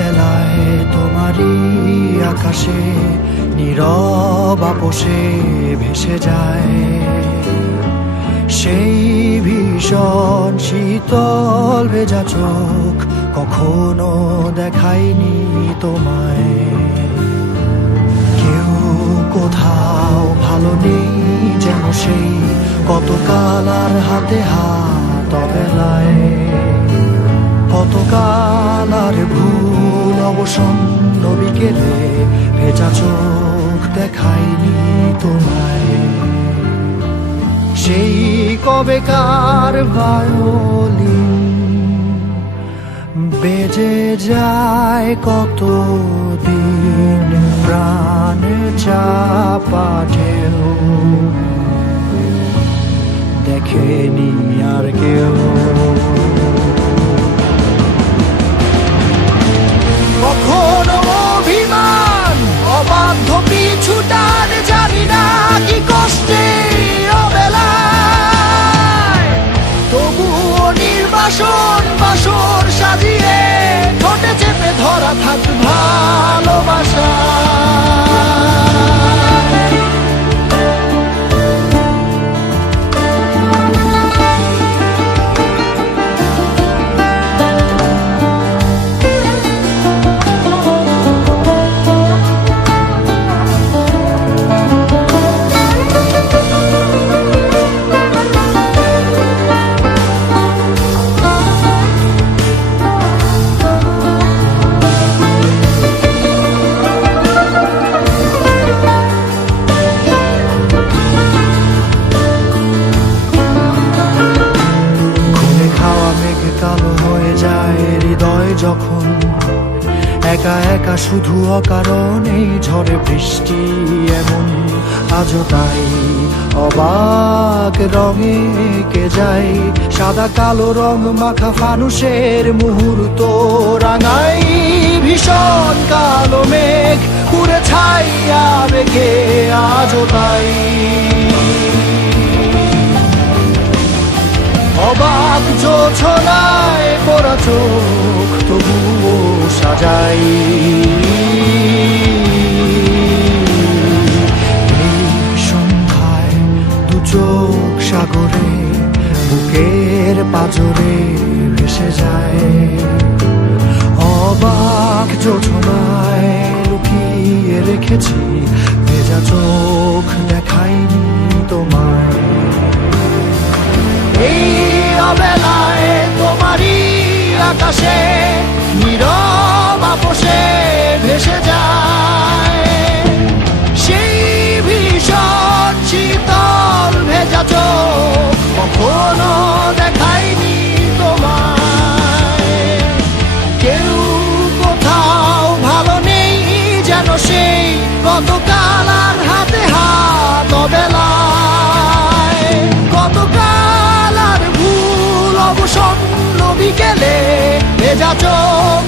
অবেলায় তোমারই আকাশে নীরব আপোষে ভেসে যায় সেই ভীষণ শীতল ভেজা চোখ, কখনো দেখায়নি তোমায়। কেউ কোথাও ভালো নেই যেন সেই কতকাল আর হাতে হাত অবেলায়, কতকাল আর ভুল অবসন্ন বিকেলে ভেজা চোখ দেখায়নি তোমায়। সেই কবেকার ভায়োলিন বেজে যায় কতদিন প্রাণ চাপা ঢেউ, দেখেনি আর কেউ। কখনো অভিমান অবাধ্য পিছু টান, জানি না কি কষ্টে অবেলায়, তবুও নির্বাসন বাসর সাজিয়ে ঠোঁটে চেপে ধরা থাক ভালোবাসা। কালো হয়ে যায় হৃদয় যখন একা একা শুধু অকারণে ঝড়ে বৃষ্টি এমন, আজও তাই অবাক রঙে কে যায় সাদা কালো রং মাখা ফানুষের মুহূর্ত রাঙাই ভীষণ কালো মেঘ পুরে ছাইয়া মেঘে আজও তাই। অবাক জোছনায় পড়া চোখ তবুও সাজাই এই সন্ধ্যায় দু চোখ সাগরে বুকের পাজরে ভেসে যায়। অবাক জোছনায় লুকিয়ে রেখেছি ভেজা চোখ দেখাইনি তোমায়। এই অবেলায় তোমারই আকাশে নীরব আপোষে ভেসে যায় সেই ভীষণ শীতল ভেজা চোখ, কখনো দেখায়নি তোমায়। কেউ কোথাও ভালো নেই যেন সেই কতকাল আর হাতে হাত অবেলায়, কতকাল আর ভুল অবসন্ন বিকেলে ভেজা চোখ